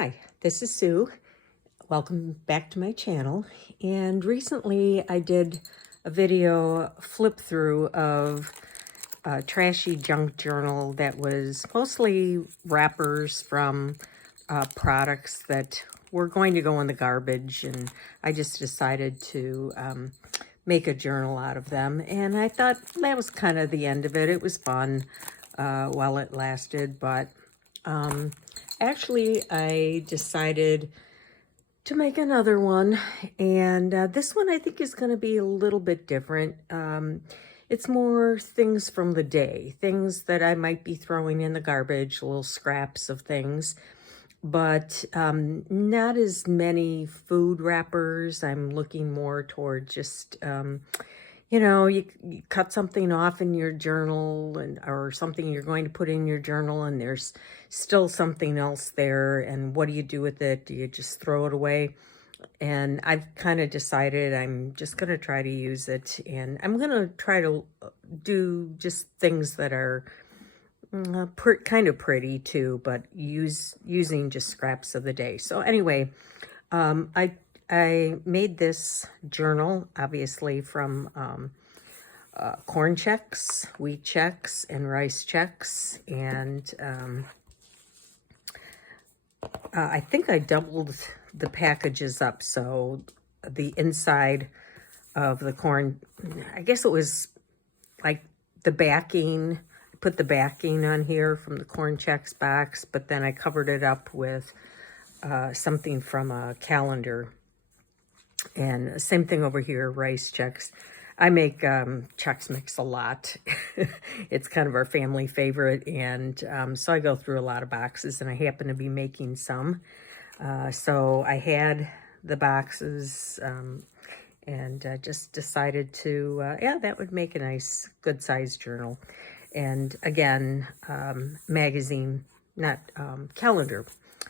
Hi, this is Sue. Welcome back to my channel. And recently I did a video flip through of a trashy junk journal that was mostly wrappers from products that were going to go in the garbage, and I just decided to make a journal out of them. And I thought that was kind of the end of it. It was fun while it lasted, but actually I decided to make another one, and this one I think is going to be a little bit different. It's more things from the day, things that I might be throwing in the garbage, little scraps of things, but not as many food wrappers. I'm looking more toward just you cut something off in your journal, or something you're going to put in your journal, and there's still something else there, and what do you do with it? Do you just throw it away? And I've kind of decided I'm just going to try to use it, and I'm going to try to do just things that are kind of pretty too, but using just scraps of the day. So anyway, I made this journal, obviously, from corn checks, wheat checks, and rice checks. And I think I doubled the packages up. So the inside of the corn, I guess it was like the backing, I put the backing on here from the corn checks box, but then I covered it up with something from a calendar. And same thing over here, rice checks. I make Chex Mix a lot. It's kind of our family favorite, and so I go through a lot of boxes, and I happen to be making some. So I had the boxes, and just decided to, yeah, that would make a nice, good-sized journal. And again, magazine, not calendar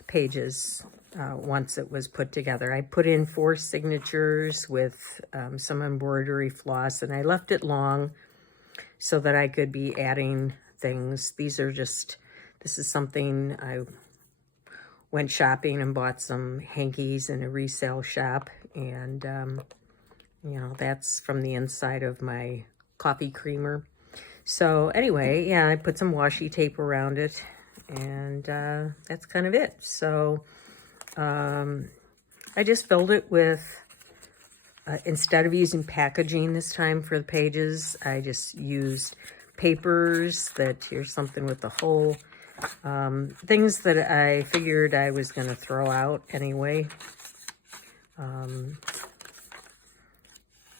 pages. Once it was put together, I put in 4 signatures with some embroidery floss, and I left it long so that I could be adding things. This is something I went shopping and bought some hankies in a resale shop, and that's from the inside of my coffee creamer. So anyway, yeah, I put some washi tape around it, and that's kind of it. So I just filled it with, instead of using packaging this time for the pages, I just used papers here's something with a hole, things that I figured I was going to throw out anyway.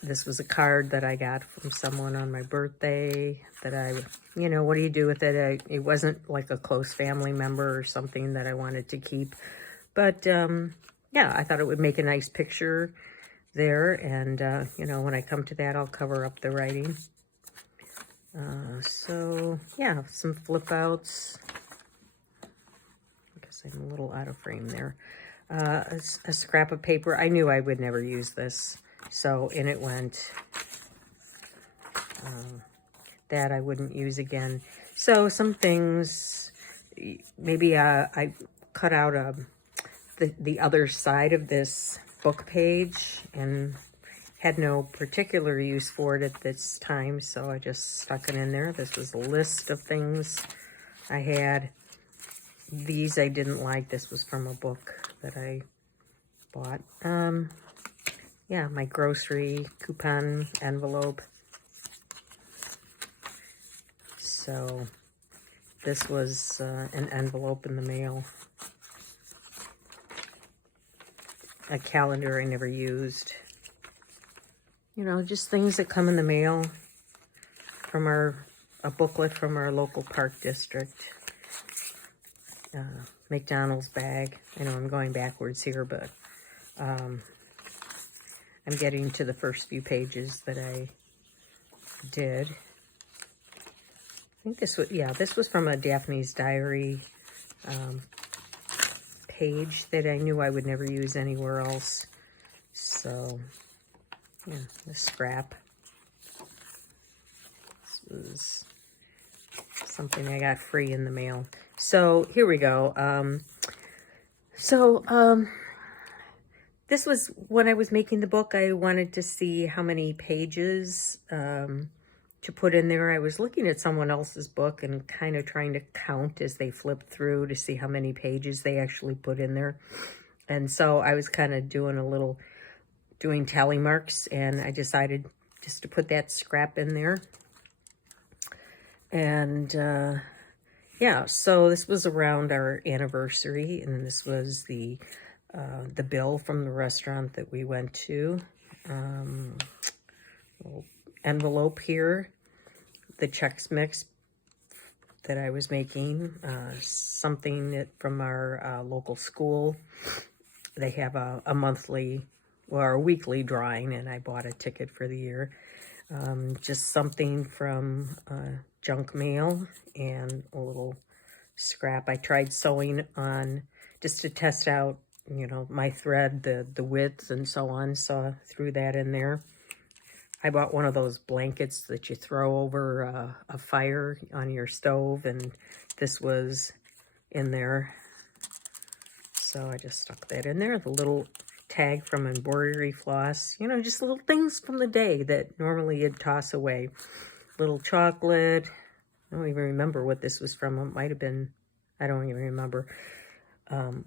This was a card that I got from someone on my birthday that what do you do with it? It wasn't like a close family member or something that I wanted to keep. But, yeah, I thought it would make a nice picture there. And, when I come to that, I'll cover up the writing. So, yeah, some flip outs. I guess I'm a little out of frame there. A scrap of paper. I knew I would never use this. So in it went that I wouldn't use again. So some things, maybe I cut out the other side of this book page and had no particular use for it at this time, so I just stuck it in there. This was a list of things I had. These I didn't like. This was from a book that I bought. Yeah, my grocery coupon envelope. So this was an envelope in the mail. A calendar I never used. Just things that come in the mail from a booklet from our local park district. McDonald's bag. I know I'm going backwards here, but I'm getting to the first few pages that I did. I think this was from a Daphne's Diary page that I knew I would never use anywhere else. So, yeah, the scrap. This was something I got free in the mail. So here we go. So, this was when I was making the book, I wanted to see how many pages to put in there. I was looking at someone else's book and kind of trying to count as they flipped through to see how many pages they actually put in there. And so I was kind of doing tally marks, and I decided just to put that scrap in there. And yeah, so this was around our anniversary, and this was the bill from the restaurant that we went to. Little envelope here, the Chex Mix that I was making, something that from our local school. They have a monthly or a weekly drawing, and I bought a ticket for the year. Just something from junk mail and a little scrap. I tried sewing on just to test out, my thread, the width and so on. So I threw that in there. I bought one of those blankets that you throw over a fire on your stove, and this was in there. So I just stuck that in there. The little tag from embroidery floss, just little things from the day that normally you'd toss away. Little chocolate. I don't even remember what this was from. It might have been, I don't even remember.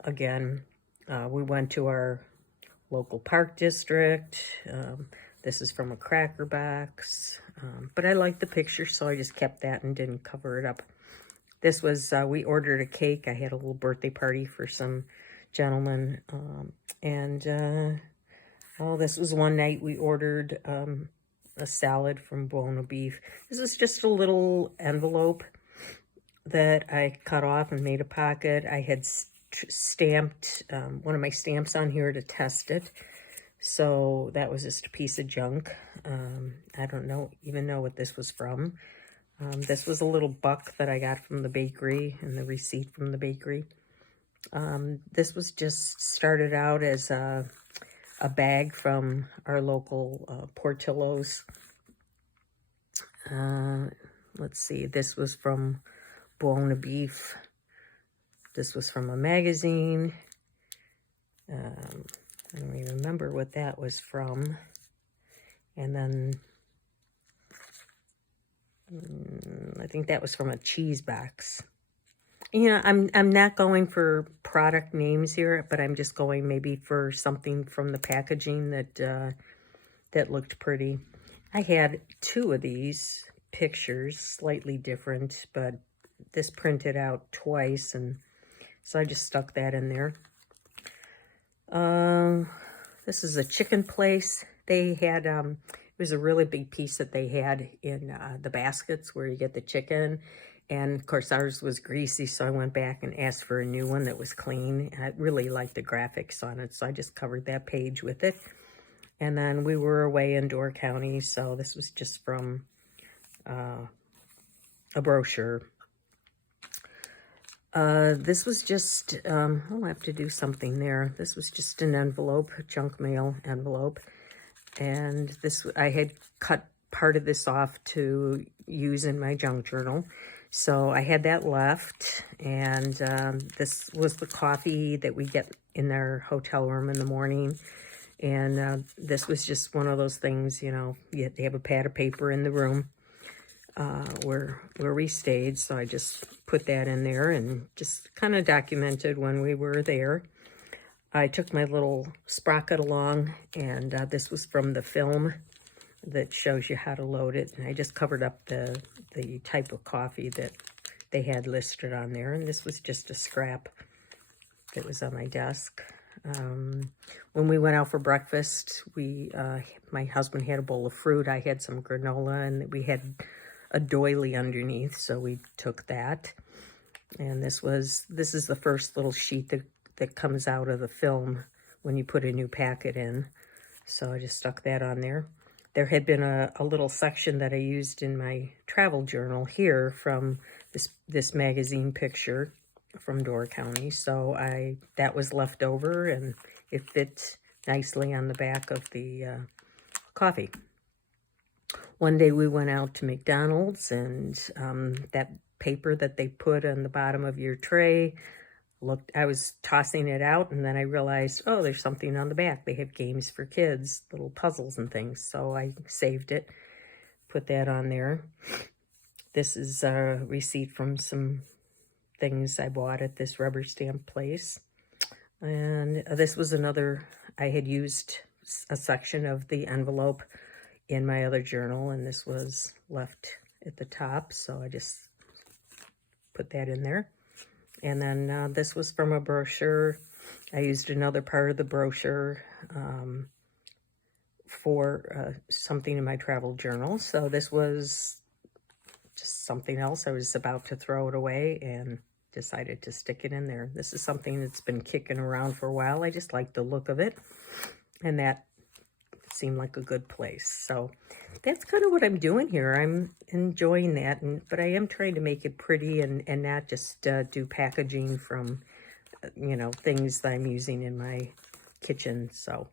Again, we went to our local park district. This is from a cracker box. But I liked the picture, so I just kept that and didn't cover it up. This was, we ordered a cake. I had a little birthday party for some gentleman. This was one night we ordered a salad from Buona Beef. This is just a little envelope that I cut off and made a pocket. I had stamped one of my stamps on here to test it. So that was just a piece of junk. I don't even know what this was from. This was a little buck that I got from the bakery, and the receipt from the bakery. This was just started out as a bag from our local Portillo's. Let's see, this was from Buona Beef. This was from a magazine. I don't even remember what that was from. And then I think that was from a cheese box. I'm not going for product names here, but I'm just going maybe for something from the packaging that looked pretty. I had two of these pictures, slightly different, but this printed out twice, and so I just stuck that in there. This is a chicken place. They had, it was a really big piece that they had in the baskets where you get the chicken. And of course ours was greasy, so I went back and asked for a new one that was clean. I really liked the graphics on it, so I just covered that page with it. And then we were away in Door County, so this was just from a brochure. This was just, I'll have to do something there. This was just an envelope, a junk mail envelope. And this, I had cut part of this off to use in my junk journal. So I had that left, and this was the coffee that we get in our hotel room in the morning. And this was just one of those things, they have a pad of paper in the room where we stayed. So I just put that in there and just kind of documented when we were there. I took my little sprocket along, and this was from the film that shows you how to load it. And I just covered up the type of coffee that they had listed on there. And this was just a scrap that was on my desk. When we went out for breakfast, my husband had a bowl of fruit. I had some granola, and we had a doily underneath, so we took that. And this is the first little sheet that comes out of the film when you put a new packet in. So I just stuck that on there. There had been a little section that I used in my travel journal here from this magazine picture from Door County. So that was left over, and it fit nicely on the back of the coffee. One day we went out to McDonald's, and that paper that they put on the bottom of your tray, I was tossing it out, and then I realized, oh, there's something on the back. They have games for kids, little puzzles and things. So I saved it, put that on there. This is a receipt from some things I bought at this rubber stamp place. And this was another, I had used a section of the envelope in my other journal, and this was left at the top, so I just put that in there. And then this was from a brochure. I used another part of the brochure for something in my travel journal. So this was just something else. I was about to throw it away and decided to stick it in there. This is something that's been kicking around for a while. I just like the look of it, and that seemed like a good place. So that's kind of what I'm doing here. I'm enjoying that, but I am trying to make it pretty and not just do packaging from, you know, things that I'm using in my kitchen. So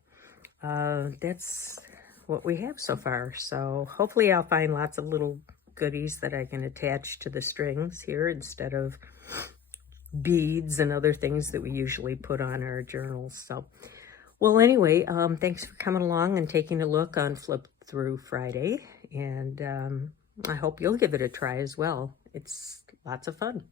that's what we have so far. So hopefully I'll find lots of little goodies that I can attach to the strings here instead of beads and other things that we usually put on our journals. So, well, anyway, thanks for coming along and taking a look on Flip Through Friday. And I hope you'll give it a try as well. It's lots of fun.